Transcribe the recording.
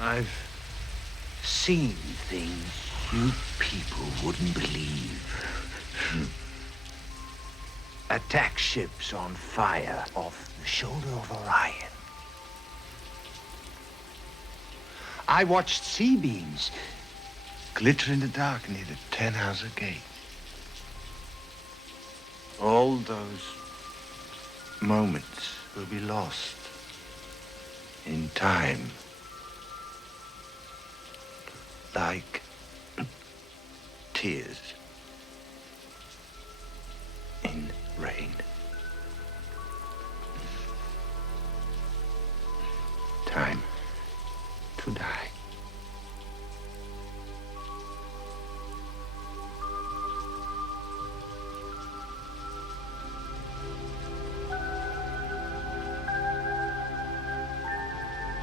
I've seen things you people wouldn't believe. Attack ships on fire off the shoulder of Orion. I watched C-beams glitter in the dark near the Tannhauser Gate. All those moments will be lost in time. Like tears.